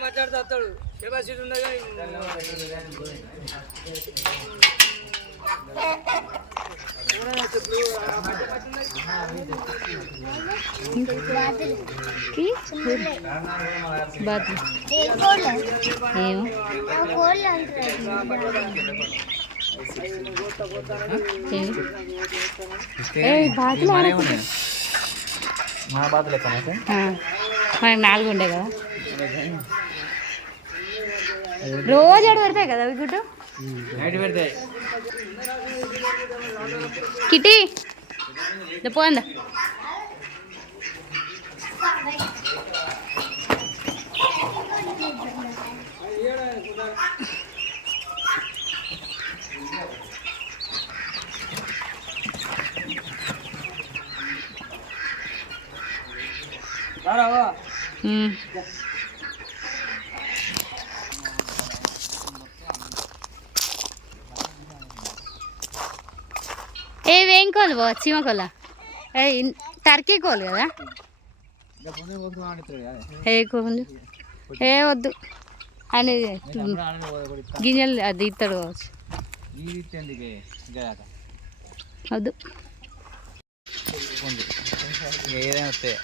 మాట్లాడుతాడు capacity ఉన్నది మన బాతులు మనకి 4 ఉండే కదా రోజు అడు పెడతాయి కదా అవి గుడ్డు నైట్ పెడతాయి కిటీ పోందా ఏం కోలు బా చీమ కోల టర్కీ కోలు కదా ఏ కోలు ఏ వద్దు అని గింజలు అది ఇస్తాడు కావచ్చు వద్దు ఏదైనా వస్తాయి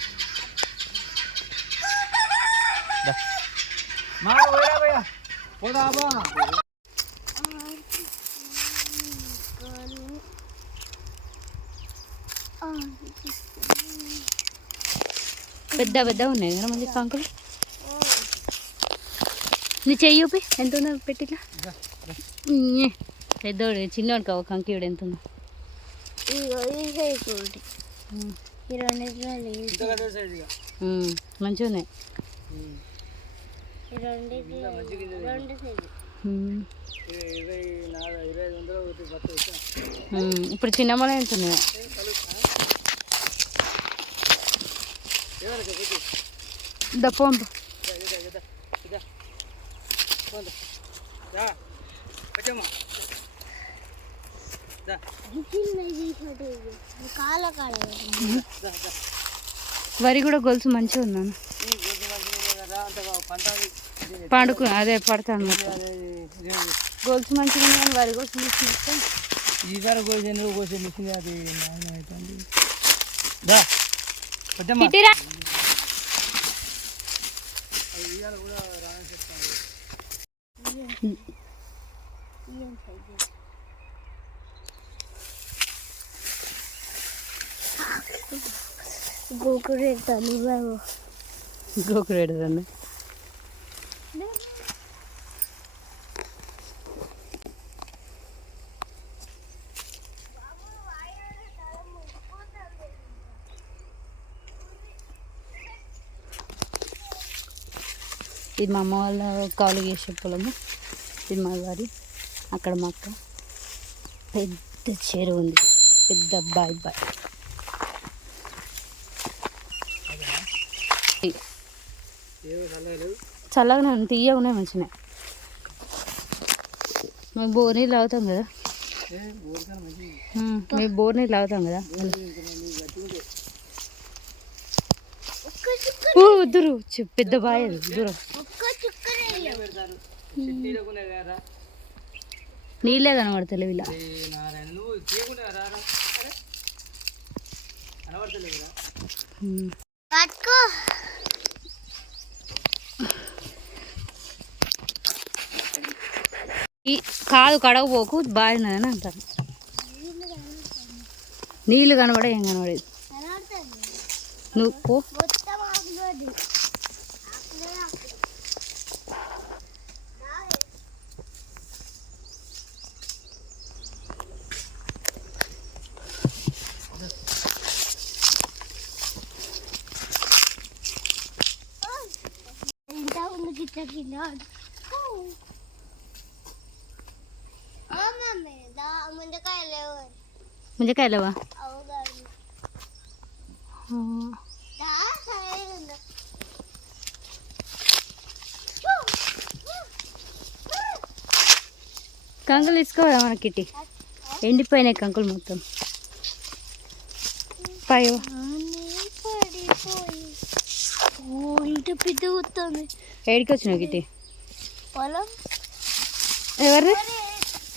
పెద్ద పెద్ద ఉన్నాయి కదా మంచి కంకులు నీ చెయ్యి చూపి ఎంత ఉందో పెట్టిలా పెద్దోడు చిన్నోడు కావు కంకిడు ఎంత ఉందో మంచిగా ఉన్నాయి ఇప్పుడు చిన్న మొల ఎంత ఉన్నాయి దప్పంపు వరి కూడా గొలుసు మంచిగా ఉన్నాను పండుకు అదే పడతాను గొలుసు మంచిగా ఉంది వరి గొలుసు మిషన్ ఈ వరకు కోసే మిషన్ అది అవుతుంది గోకుడు పెడతాను గోకుడు పెడతాను ఇది మా అమ్మ వాళ్ళ కాలు చేసే పొలము ఇది మా వారి అక్కడ మా అక్క పెద్ద చెరువు ఉంది పెద్ద బాయ్ చల్లగానే ఉంది తీయగానే మంచిగా మేము బోర్ నీళ్ళు తాగుతాం కదా మేము బోర్ నీళ్ళు తాగుతాం కదా దూరు పెద్ద బాయ్ అది దూరం నీళ్ళే కనబడతలేవు ఇలా కాదు కడగపోకు బాగున్నదని అంటారు నీళ్ళు కనబడే ఏం కనబడేది నువ్వు పో ముంజకాయలేవా కంకులు తీసుకోవా మనకి ఎండిపోయినాయి కంకులు మొత్తం పై పిట్ట కూతుంది ఏడికి వచ్చినావు గిట్టి పొలం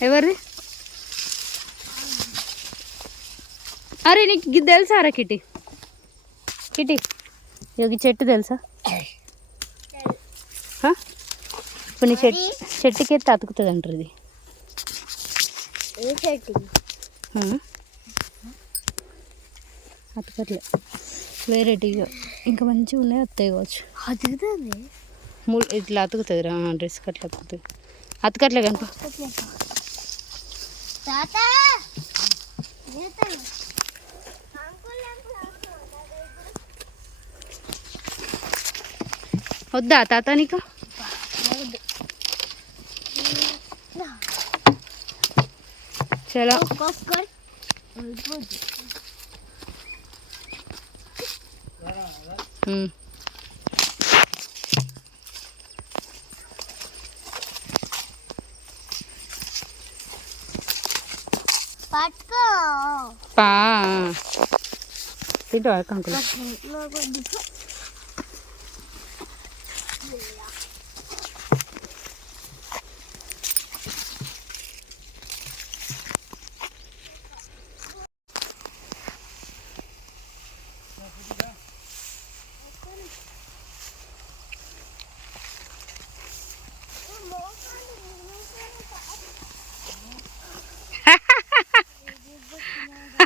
ఎవరిది అరే నీకు ఇది తెలుసా రా కిటి యోగి చెట్టు తెలుసా ఇప్పుడు నీ చెట్టుకి ఎత్తి అతుకుతుంది అంటారు ఇది ఏ చెట్టు అతకట్లే వేరేటిగా ఇంకా మంచిగా ఉన్నాయి అత్తయ్య కావచ్చు అతుకుతుంది ఇట్లా అతుకుతుంది రా డ్రెస్కి అట్లా అతుకుతుంది అతకట్లే కనుక తాత వద్దా తాత నీకు చలో పట్టుకో పా తింటా కంకులు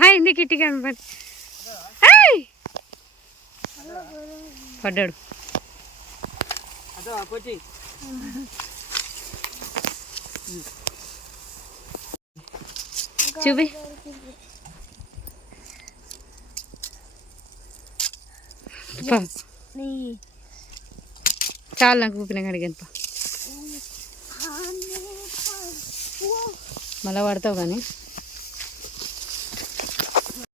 అయింది కిట్టి కనపడి పడ్డాడు చూపి చాలా నాకు ఊపిన అడిగాను మళ్ళీ పడతావు కానీ